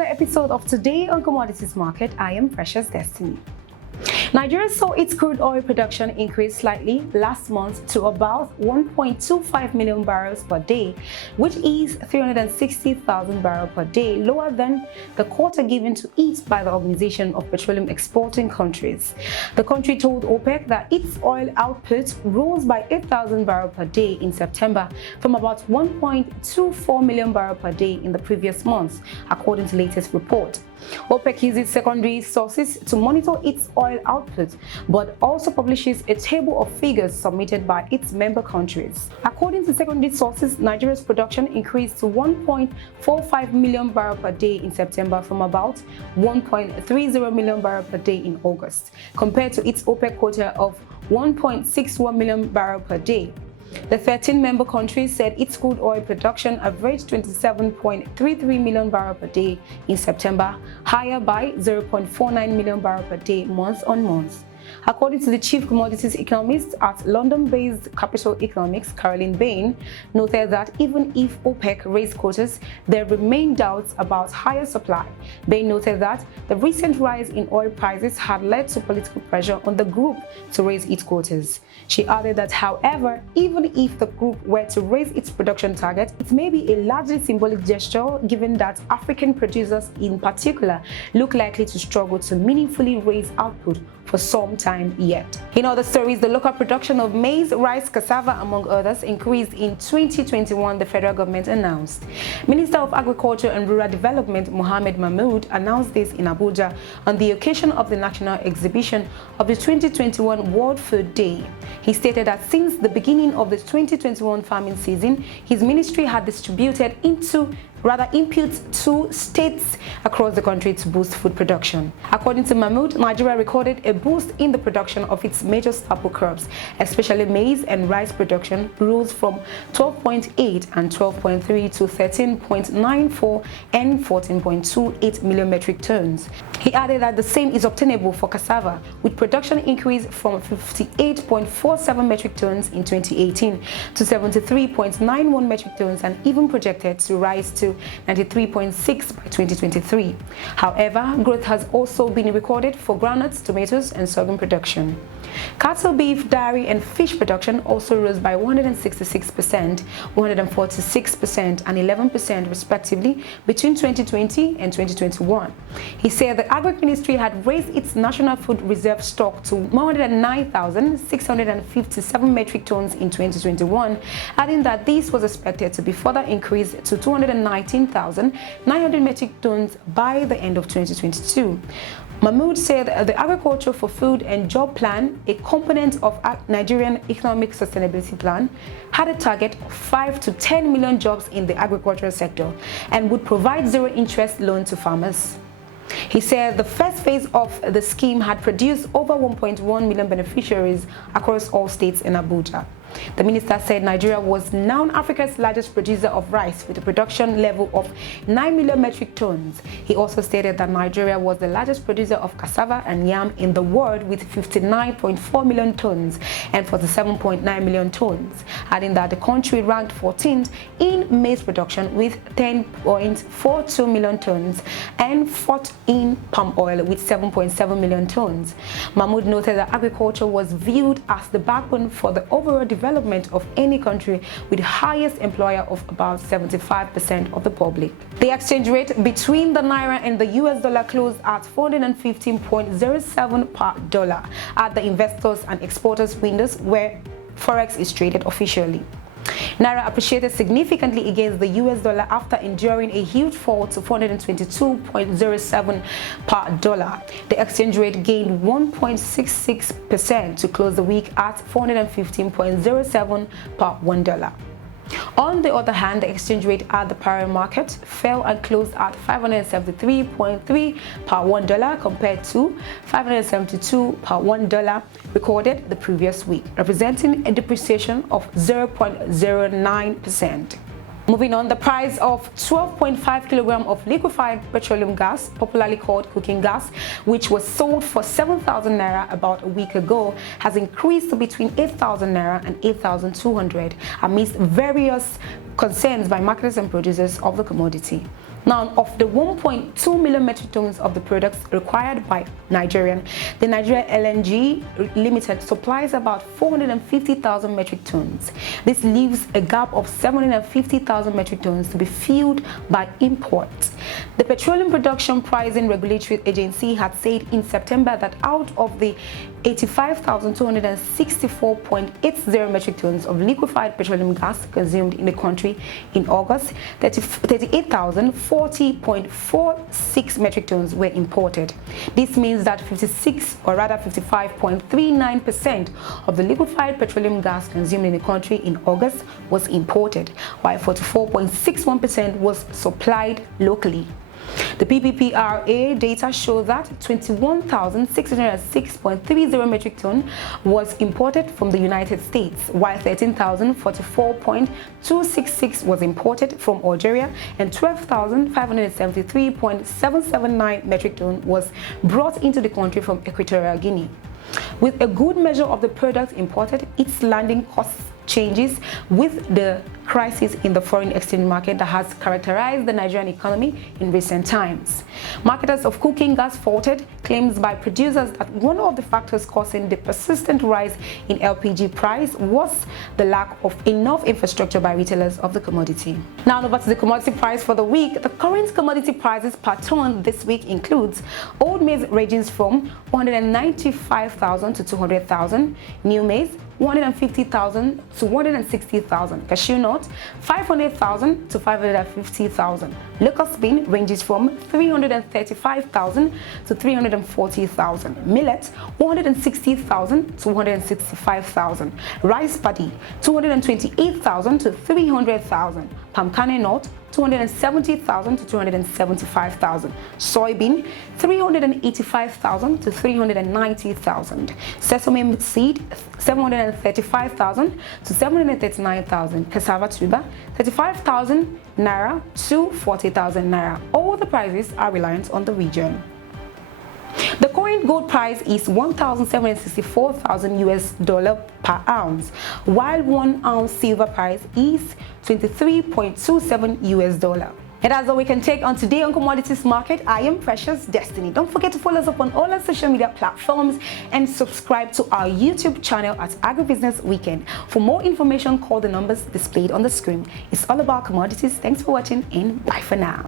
another episode of Today on Commodities Market. I am Precious Destiny. Nigeria saw its crude oil production increase slightly last month to about 1.25 million barrels per day, which is 360,000 barrels per day, lower than the quota given to it by the Organization of Petroleum Exporting Countries. The country told OPEC that its oil output rose by 8,000 barrels per day in September from about 1.24 million barrels per day in the previous month, according to latest report. OPEC uses secondary sources to monitor its oil output, but also publishes a table of figures submitted by its member countries. According to secondary sources, Nigeria's production increased to 1.45 million barrels per day in September from about 1.30 million barrels per day in August, compared to its OPEC quota of 1.61 million barrels per day. The 13 member countries said its crude oil production averaged 27.33 million barrels per day in September, higher by 0.49 million barrels per day month on month. According to the chief commodities economist at London-based Capital Economics, BAIN, noted that even if OPEC raised quotas, there remain doubts about higher supply. BAIN noted that the recent rise in oil prices had led to political pressure on the group to raise its quotas. She added that, however, even if the group were to raise its production target, it may be a largely symbolic gesture given that African producers in particular look likely to struggle to meaningfully raise output for some time yet. In other stories, the local production of maize, rice, cassava, among others, increased in 2021, the federal government announced. Minister of Agriculture and Rural Development Mohammed Mahmoud announced this in Abuja on the occasion of the national exhibition of the 2021 World Food Day. He stated that since the beginning of the 2021 farming season, his ministry had distributed inputs to states across the country to boost food production. According to Mahmoud, Nigeria recorded a boost in the production of its major staple crops, especially maize and rice production rose from 12.8 and 12.3 to 13.94 and 14.28 million metric tons. He added that the same is obtainable for cassava, with production increase from 58.47 metric tons in 2018 to 73.91 metric tons, and even projected to rise to 93.6 by 2023. However, growth has also been recorded for groundnuts, tomatoes, and sorghum production. Cattle, beef, dairy, and fish production also rose by 166%, 146%, and 11% respectively between 2020 and 2021. He said the Agric Ministry had raised its national food reserve stock to 109,657 metric tons in 2021, adding that this was expected to be further increased to 219,900 metric tons by the end of 2022. Mahmoud said the Agriculture for Food and Job Plan, a component of Nigerian Economic Sustainability Plan, had a target of 5 to 10 million jobs in the agricultural sector and would provide zero-interest loan to farmers. He said the first phase of the scheme had produced over 1.1 million beneficiaries across all states in Abuja. The minister said Nigeria was now Africa's largest producer of rice with a production level of 9 million metric tons. He also stated that Nigeria was the largest producer of cassava and yam in the world with 59.4 million tons and 47.9 million tons, adding that the country ranked 14th in maize production with 10.42 million tons and 4th in palm oil with 7.7 million tons. Mahmoud noted that agriculture was viewed as the backbone for the overall development of any country, with the highest employer of about 75% of the public. The exchange rate between the naira and the US dollar closed at 415.07 per dollar at the investors and exporters windows where Forex is traded officially. Naira appreciated significantly against the US dollar after enduring a huge fall to 422.07 per dollar. The exchange rate gained 1.66% to close the week at 415.07 per $1. On the other hand, the exchange rate at the parallel market fell and closed at 573.3 per $1 compared to 572 per $1 recorded the previous week, representing a depreciation of 0.09%. Moving on, the price of 12.5 kilograms of liquefied petroleum gas, popularly called cooking gas, which was sold for 7,000 naira about a week ago, has increased to between 8,000 naira and 8,200 amidst various concerns by marketers and producers of the commodity. Now, of the 1.2 million metric tons of the products required by Nigeria, the Nigeria LNG Limited supplies about 450,000 metric tons. This leaves a gap of 750,000 metric tons to be filled by imports. The Petroleum Production Pricing Regulatory Agency had said in September that out of the 85,264.80 metric tons of liquefied petroleum gas consumed in the country in August, 38,040.46 metric tons were imported. This means that 55.39% of the liquefied petroleum gas consumed in the country in August was imported, while 44.61% was supplied locally. The PPPRA data show that 21,606.30 metric ton was imported from the United States, while 13,044.266 was imported from Algeria, and 12,573.779 metric ton was brought into the country from Equatorial Guinea. With a good measure of the product imported, its landing costs changes with the crisis in the foreign exchange market that has characterized the Nigerian economy in recent times. Marketers of cooking gas faulted claims by producers that one of the factors causing the persistent rise in LPG price was the lack of enough infrastructure by retailers of the commodity. Now over to the commodity price for the week. The current commodity prices per ton this week includes old maize ranging from 195,000 to 200,000, new maize 150,000 to 160,000, cashew nut 500,000 to 550,000. Locust bean ranges from 335,000 to 340,000. Millet 160,000 to 165,000. Rice paddy 228,000 to 300,000. Palm kernel nut 270,000 to 275,000. Soybean 385,000 to 390,000. Sesame seed 735,000 to 739,000. Cassava tuber 35,000 naira to 40,000 naira. All the prices are reliant on the region. The current gold price is $1,764,000 per ounce, while 1 ounce silver price is $23.27. And that's all we can take on today on Commodities Market. I am Precious Destiny. Don't forget to follow us up on all our social media platforms and subscribe to our YouTube channel at Agribusiness Weekend. For more information, call the numbers displayed on the screen. It's all about commodities. Thanks for watching and bye for now.